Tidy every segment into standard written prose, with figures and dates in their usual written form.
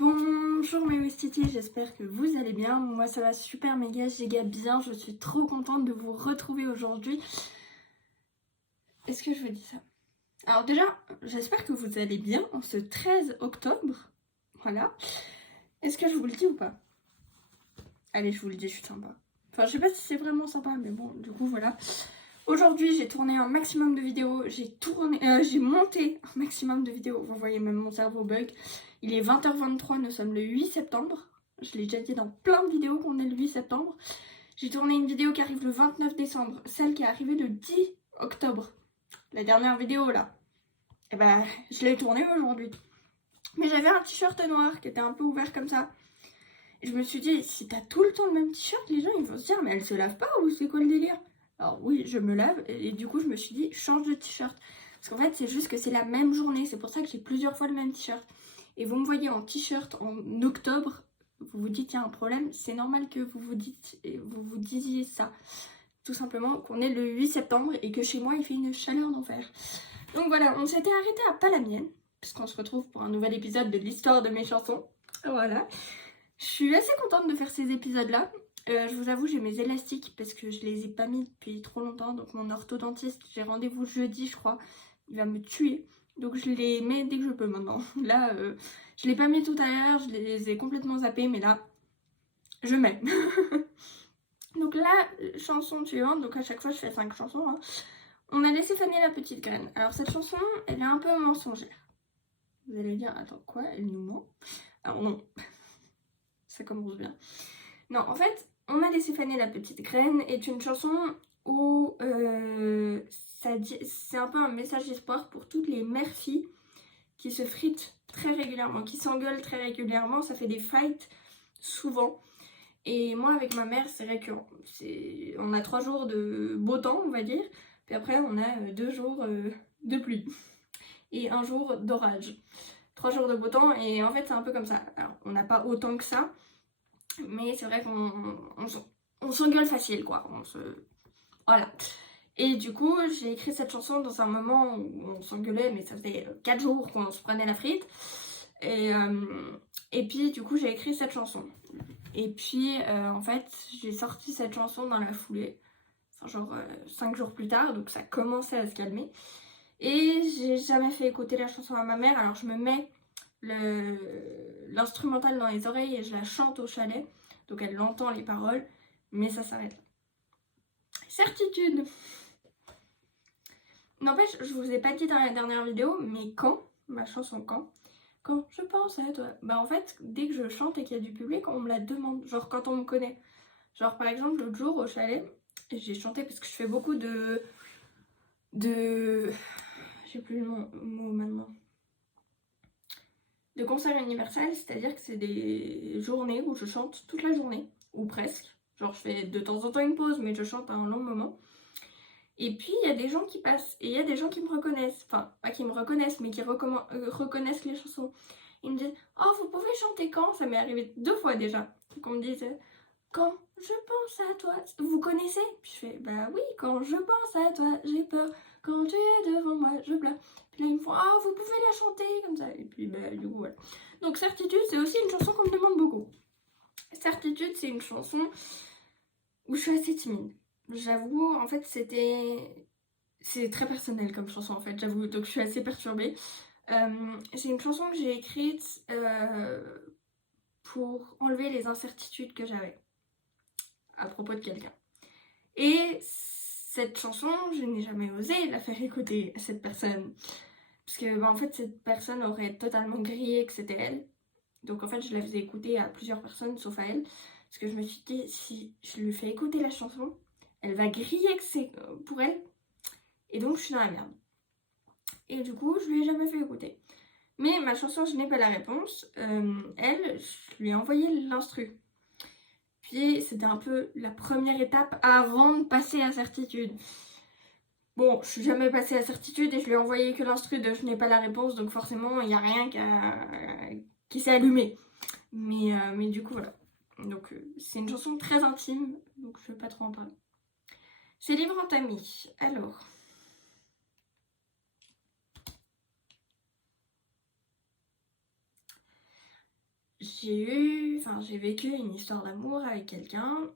Bonjour mes Westiti, j'espère que vous allez bien. Moi ça va super méga giga bien, je suis trop contente de vous retrouver aujourd'hui. Est-ce que je vous dis ça? Alors déjà, j'espère que vous allez bien en ce 13 octobre. Voilà. Est-ce que je vous le dis ou pas? Allez, je vous le dis, je suis sympa. Enfin, je sais pas si c'est vraiment sympa, mais bon, du coup, voilà. Aujourd'hui, j'ai tourné un maximum de vidéos, j'ai monté un maximum de vidéos. Vous voyez, même mon cerveau bug. Il est 20h23, nous sommes le 8 septembre. Je l'ai déjà dit dans plein de vidéos qu'on est le 8 septembre. J'ai tourné une vidéo qui arrive le 29 décembre, celle qui est arrivée le 10 octobre. La dernière vidéo, là. Et ben, je l'ai tournée aujourd'hui. Mais j'avais un t-shirt noir qui était un peu ouvert comme ça. Et je me suis dit, si t'as tout le temps le même t-shirt, les gens ils vont se dire, mais elle se lave pas ou c'est quoi le délire? Alors oui, je me lave et du coup je me suis dit, change de t-shirt. Parce qu'en fait c'est juste que c'est la même journée, c'est pour ça que j'ai plusieurs fois le même t-shirt. Et vous me voyez en t-shirt en octobre, vous vous dites, il y a un problème, c'est normal que vous vous disiez ça. Tout simplement qu'on est le 8 septembre et que chez moi il fait une chaleur d'enfer. Donc voilà, on s'était arrêté à pas la mienne, puisqu'on se retrouve pour un nouvel épisode de l'histoire de mes chansons. Voilà. Je suis assez contente de faire ces épisodes-là. Je vous avoue, j'ai mes élastiques parce que je les ai pas mis depuis trop longtemps. Donc mon orthodontiste, j'ai rendez-vous jeudi, je crois. Il va me tuer. Donc je les mets dès que je peux maintenant. Là, je les ai pas mis tout à l'heure, je les ai complètement zappés, mais là, je mets. Donc là, chanson suivante. Donc à chaque fois, je fais 5 chansons. Hein. On a laissé faner la petite graine. Alors cette chanson, elle est un peu mensongère. Vous allez dire, attends, quoi? Elle nous ment? Alors non. Ça commence bien. Non, en fait, On a laissé faner la petite graine est une chanson où c'est un peu un message d'espoir pour toutes les mères-filles qui se fritent très régulièrement, qui s'engueulent très régulièrement. Ça fait des fights souvent. Et moi, avec ma mère, c'est récurrent. On a 3 jours de beau temps, on va dire. Puis après, on a 2 jours de pluie. Et 1 jour d'orage. 3 jours de beau temps. Et en fait, c'est un peu comme ça. Alors, on n'a pas autant que ça. Mais c'est vrai qu'on s'engueule facile, quoi. Voilà. Et du coup, j'ai écrit cette chanson dans un moment où on s'engueulait, mais ça faisait 4 jours qu'on se prenait la frite. Et puis, du coup, j'ai écrit cette chanson. Et puis, en fait, j'ai sorti cette chanson dans la foulée. Enfin, genre 5 jours plus tard, donc ça commençait à se calmer. Et j'ai jamais fait écouter la chanson à ma mère, alors je me mets l'instrumental dans les oreilles et je la chante au chalet. Donc elle entend les paroles, mais ça s'arrête là. Certitude. N'empêche, je vous ai pas dit dans la dernière vidéo, mais ma chanson quand je pense à toi, bah en fait, dès que je chante et qu'il y a du public, on me la demande, genre quand on me connaît. Genre par exemple, l'autre jour au chalet, j'ai chanté parce que je fais beaucoup de... J'ai plus le mot maintenant. De concert universel, c'est-à-dire que c'est des journées où je chante toute la journée, ou presque. Genre je fais de temps en temps une pause, mais je chante un long moment. Et puis il y a des gens qui passent, et il y a des gens qui me reconnaissent. Enfin, pas qui me reconnaissent, mais qui reconnaissent les chansons. Ils me disent « Oh, vous pouvez chanter quand ?» Ça m'est arrivé 2 fois déjà. Qu'on me dise « Quand je pense à toi, vous connaissez ?» Puis je fais « Bah oui, quand je pense à toi, j'ai peur. Quand tu es devant moi, je pleure. » Puis là, ils me font « Ah, vous pouvez la chanter ?» comme ça. Et puis, bah, du coup, voilà. Donc, Certitude, c'est aussi une chanson qu'on me demande beaucoup. Certitude, c'est une chanson où je suis assez timide. J'avoue, en fait, c'est très personnel comme chanson, en fait, j'avoue. Donc, je suis assez perturbée. C'est une chanson que j'ai écrite pour enlever les incertitudes que j'avais à propos de quelqu'un. Et cette chanson, je n'ai jamais osé la faire écouter à cette personne. Parce que, bah, en fait, cette personne aurait totalement grillé que c'était elle. Donc, en fait, je la faisais écouter à plusieurs personnes, sauf à elle. Parce que je me suis dit, si je lui fais écouter la chanson, elle va griller que c'est pour elle. Et donc, je suis dans la merde. Et du coup, je lui ai jamais fait écouter. Mais ma chanson, je n'ai pas la réponse. Elle, je lui ai envoyé l'instru. Puis, c'était un peu la première étape avant de passer à Certitude. Bon, je suis jamais passée à Certitude et je lui ai envoyé que l'instru de je n'ai pas la réponse, donc forcément, il n'y a rien qui s'est allumé. Mais du coup, voilà. Donc, c'est une chanson très intime, donc je ne vais pas trop en parler. C'est Livre en Tamie. Alors... j'ai vécu une histoire d'amour avec quelqu'un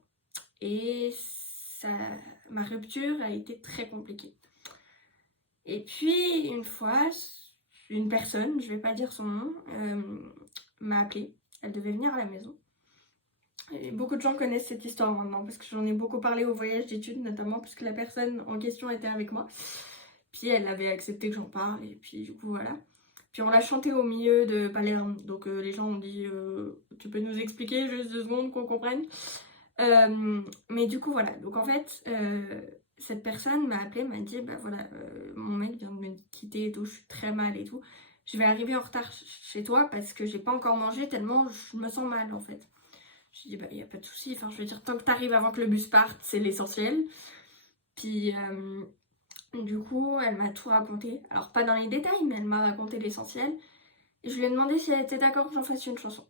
et ma rupture a été très compliquée. Et puis une fois, une personne, je vais pas dire son nom, m'a appelée. Elle devait venir à la maison. Et beaucoup de gens connaissent cette histoire maintenant parce que j'en ai beaucoup parlé au voyage d'études, notamment parce que la personne en question était avec moi. Puis elle avait accepté que j'en parle et puis du coup voilà. Puis on l'a chanté au milieu de Palerme, donc les gens ont dit tu peux nous expliquer juste 2 secondes qu'on comprenne. Mais du coup voilà, donc en fait cette personne m'a appelé, m'a dit bah voilà mon mec vient de me quitter et tout, je suis très mal et tout. Je vais arriver en retard chez toi parce que j'ai pas encore mangé tellement je me sens mal en fait. Je dis bah y a pas de souci, enfin je veux dire tant que t'arrives avant que le bus parte c'est l'essentiel. Puis du coup elle m'a tout raconté, alors pas dans les détails mais elle m'a raconté l'essentiel. Et je lui ai demandé si elle était d'accord que j'en fasse une chanson.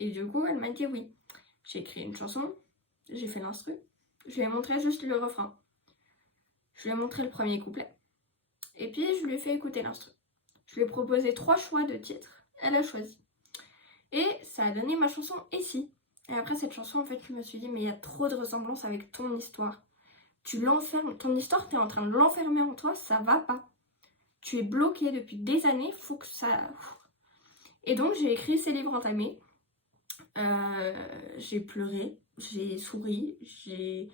Et du coup elle m'a dit oui. J'ai écrit une chanson, j'ai fait l'instru, je lui ai montré juste le refrain. Je lui ai montré le premier couplet. Et puis je lui ai fait écouter l'instru. Je lui ai proposé 3 choix de titres, elle a choisi. Et ça a donné ma chanson Et si. Et après cette chanson, en fait, je me suis dit, mais il y a trop de ressemblances avec ton histoire. Tu l'enfermes, ton histoire, t'es en train de l'enfermer en toi, ça va pas. Tu es bloqué depuis des années, faut que ça... Et donc j'ai écrit ces livres entamés. J'ai pleuré, j'ai souri, j'ai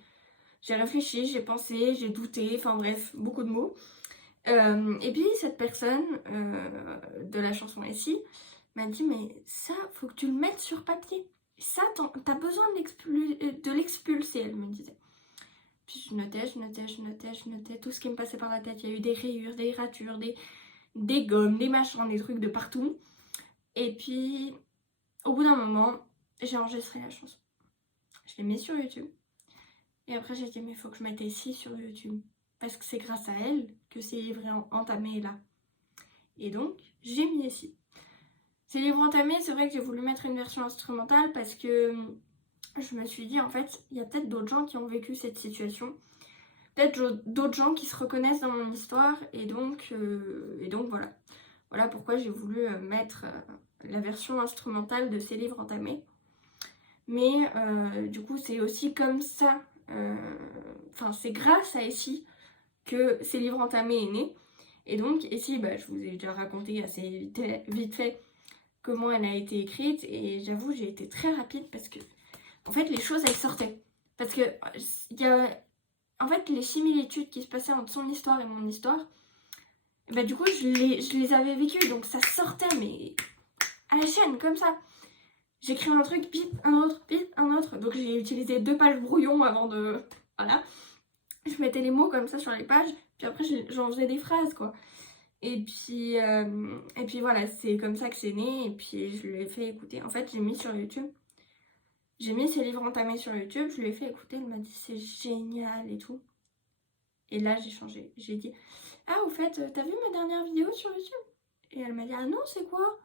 réfléchi, j'ai pensé, j'ai douté, enfin bref, beaucoup de mots. Et puis cette personne de la chanson Et si m'a dit mais ça, faut que tu le mettes sur papier. Ça, t'as besoin de l'expulser, elle me disait. Puis je notais tout ce qui me passait par la tête. Il y a eu des rayures, des ratures, des gommes, des machins, des trucs de partout. Et puis, au bout d'un moment, j'ai enregistré la chanson. Je l'ai mis sur YouTube. Et après, j'ai dit, mais il faut que je mette ici sur YouTube. Parce que c'est grâce à elle que ces livres entamés est là. Et donc, j'ai mis ici. Ces livres entamés, c'est vrai que j'ai voulu mettre une version instrumentale parce que je me suis dit, en fait, il y a peut-être d'autres gens qui ont vécu cette situation. Peut-être d'autres gens qui se reconnaissent dans mon histoire. Et donc voilà. Voilà pourquoi j'ai voulu mettre la version instrumentale de ces livres entamés. Mais du coup, c'est aussi comme ça. Enfin, c'est grâce à Essie que ces livres entamés est né. Et donc, Essie, bah, je vous ai déjà raconté assez vite fait comment elle a été écrite. Et j'avoue, j'ai été très rapide parce que, en fait, les choses, elles sortaient. Parce que, il y a, en fait, les similitudes qui se passaient entre son histoire et mon histoire, bah, du coup, je les avais vécues. Donc, ça sortait, mais à la chaîne, comme ça. J'écris un truc, pip, un autre. Donc, j'ai utilisé 2 pages brouillon avant de... Voilà. Je mettais les mots comme ça sur les pages. Puis après, j'en faisais des phrases, quoi. Et puis voilà, c'est comme ça que c'est né. Et puis, je lui ai fait écouter. En fait, j'ai mis sur YouTube. J'ai mis ses livres entamés sur YouTube. Je lui ai fait écouter. Elle m'a dit, c'est génial et tout. Et là, j'ai changé. J'ai dit, ah, au fait, t'as vu ma dernière vidéo sur YouTube? Et elle m'a dit, ah non, c'est quoi?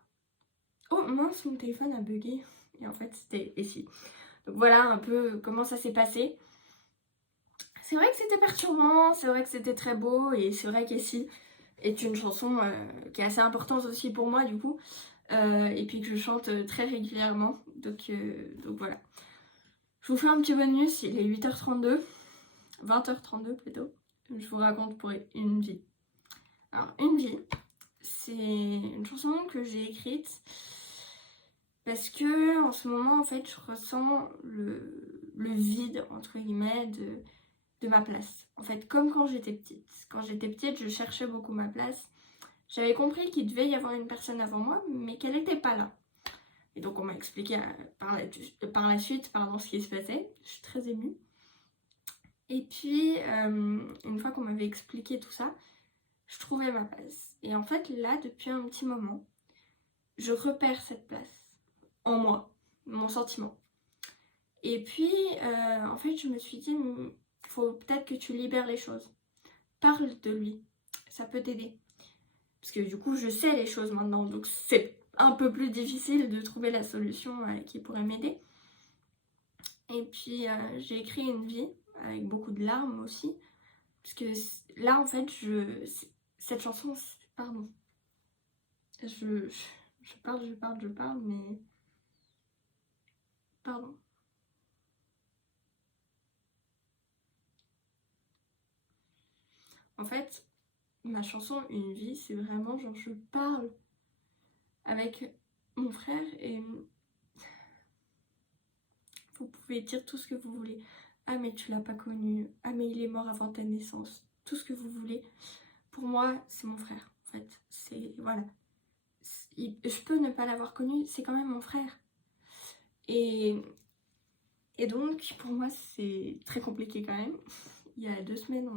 Oh mince, mon téléphone a bugué. Et en fait, c'était ici. Donc voilà un peu comment ça s'est passé. C'est vrai que c'était perturbant, c'est vrai que c'était très beau, et c'est vrai qu'Essie est une chanson qui est assez importante aussi pour moi du coup, et puis que je chante très régulièrement, donc voilà. Je vous fais un petit bonus, il est 8h32, 20h32 plutôt, je vous raconte pour une vie. Alors une vie, c'est une chanson que j'ai écrite parce que en ce moment en fait je ressens le vide entre guillemets de ma place. En fait, comme quand j'étais petite. Quand j'étais petite, je cherchais beaucoup ma place. J'avais compris qu'il devait y avoir une personne avant moi, mais qu'elle n'était pas là. Et donc on m'a expliqué par la suite ce qui se passait. Je suis très émue. Et puis, une fois qu'on m'avait expliqué tout ça, je trouvais ma place. Et en fait, là, depuis un petit moment, je repère cette place en moi, mon sentiment. Et puis, en fait, je me suis dit, faut peut-être que tu libères les choses. Parle de lui, ça peut t'aider. Parce que du coup, je sais les choses maintenant, donc c'est un peu plus difficile de trouver la solution qui pourrait m'aider. Et puis, j'ai écrit une vie avec beaucoup de larmes aussi. Parce que là, en fait, cette chanson, pardon. Je parle, mais Pardon. En fait, ma chanson Une vie, c'est vraiment genre je parle avec mon frère et vous pouvez dire tout ce que vous voulez. Ah mais tu l'as pas connu, ah mais il est mort avant ta naissance, tout ce que vous voulez. Pour moi, c'est mon frère en fait. C'est voilà. Je peux ne pas l'avoir connu, c'est quand même mon frère. Et donc pour moi c'est très compliqué quand même. Il y a 2 semaines,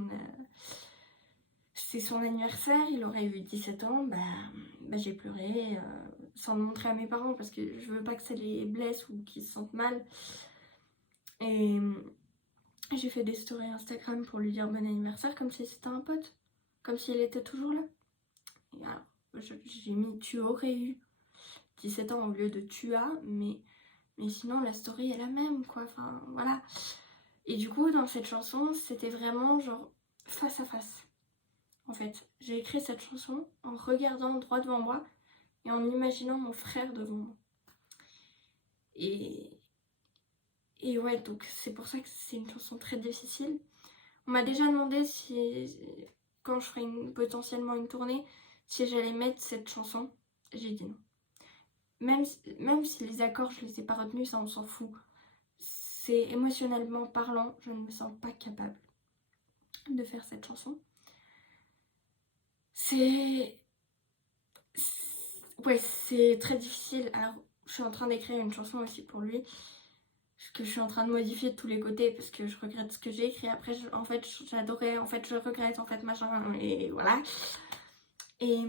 c'est son anniversaire, il aurait eu 17 ans, j'ai pleuré sans le montrer à mes parents parce que je veux pas que ça les blesse ou qu'ils se sentent mal. Et j'ai fait des stories Instagram pour lui dire bon anniversaire comme si c'était un pote, comme si elle était toujours là. Et alors, j'ai mis tu aurais eu 17 ans au lieu de tu as, mais sinon la story est la même quoi, enfin voilà. Et du coup dans cette chanson c'était vraiment genre face à face. En fait, j'ai écrit cette chanson en regardant droit devant moi et en imaginant mon frère devant moi. Et ouais, donc c'est pour ça que c'est une chanson très difficile. On m'a déjà demandé si, quand je ferai potentiellement une tournée, si j'allais mettre cette chanson. J'ai dit non. Même si les accords, je les ai pas retenus, ça on s'en fout. C'est émotionnellement parlant, je ne me sens pas capable de faire cette chanson. Ouais, c'est très difficile. Alors, je suis en train d'écrire une chanson aussi pour lui, que je suis en train de modifier de tous les côtés parce que je regrette ce que j'ai écrit. Après, en fait, j'adorais, en fait, je regrette, en fait, machin, et voilà. Et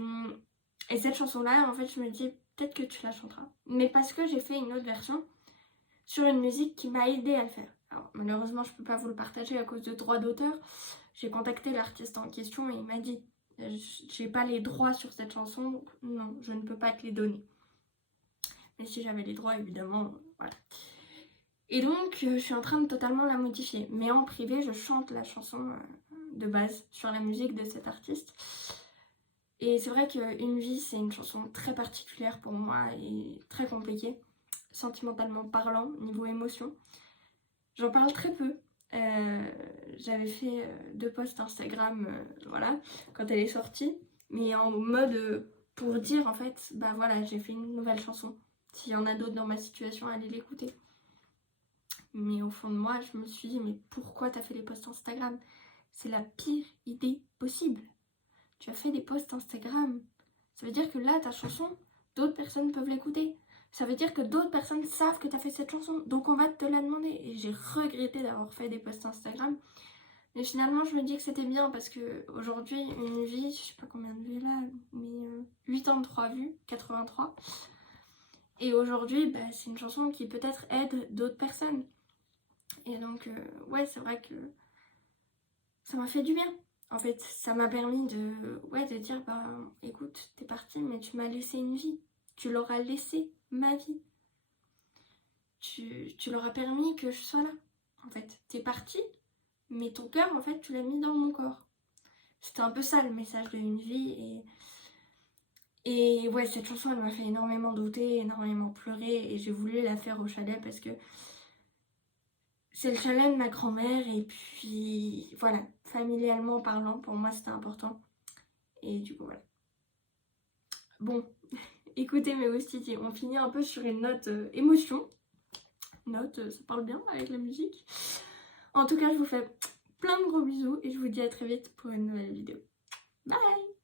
cette chanson-là, en fait, je me dis, peut-être que tu la chanteras. Mais parce que j'ai fait une autre version sur une musique qui m'a aidée à le faire. Alors, malheureusement, je peux pas vous le partager à cause de droits d'auteur. J'ai contacté l'artiste en question et il m'a dit j'ai pas les droits sur cette chanson, donc non, je ne peux pas te les donner. Mais si j'avais les droits, évidemment, voilà. Et donc, je suis en train de totalement la modifier. Mais en privé, je chante la chanson de base sur la musique de cet artiste. Et c'est vrai qu'Une vie, c'est une chanson très particulière pour moi et très compliquée, sentimentalement parlant, niveau émotion. J'en parle très peu. J'avais fait 2 posts Instagram, voilà, quand elle est sortie, mais en mode pour dire en fait, bah voilà, j'ai fait une nouvelle chanson. S'il y en a d'autres dans ma situation, allez l'écouter. Mais au fond de moi, je me suis dit, mais pourquoi t'as fait des posts Instagram? C'est la pire idée possible. Tu as fait des posts Instagram. Ça veut dire que là, ta chanson, d'autres personnes peuvent l'écouter. Ça veut dire que d'autres personnes savent que tu as fait cette chanson, donc on va te la demander. Et j'ai regretté d'avoir fait des posts Instagram. Mais finalement, je me dis que c'était bien parce que aujourd'hui, Une vie, je sais pas combien de vues là, mais 83 vues, 83. Et aujourd'hui, c'est une chanson qui peut-être aide d'autres personnes. Et donc, ouais, c'est vrai que ça m'a fait du bien. En fait, ça m'a permis de dire, écoute, t'es partie, mais tu m'as laissé une vie. Tu leur as laissé ma vie. Tu leur as permis que je sois là. En fait, t'es partie, mais ton cœur, en fait, tu l'as mis dans mon corps. C'était un peu ça le message de Une vie. Et ouais, cette chanson, elle m'a fait énormément douter, énormément pleurer. Et j'ai voulu la faire au chalet parce que c'est le chalet de ma grand-mère. Et puis, voilà, familialement parlant, pour moi, c'était important. Et du coup, voilà. Bon, écoutez mes Oustitis, on finit un peu sur une note émotion. Note, ça parle bien avec la musique. En tout cas, je vous fais plein de gros bisous et je vous dis à très vite pour une nouvelle vidéo. Bye!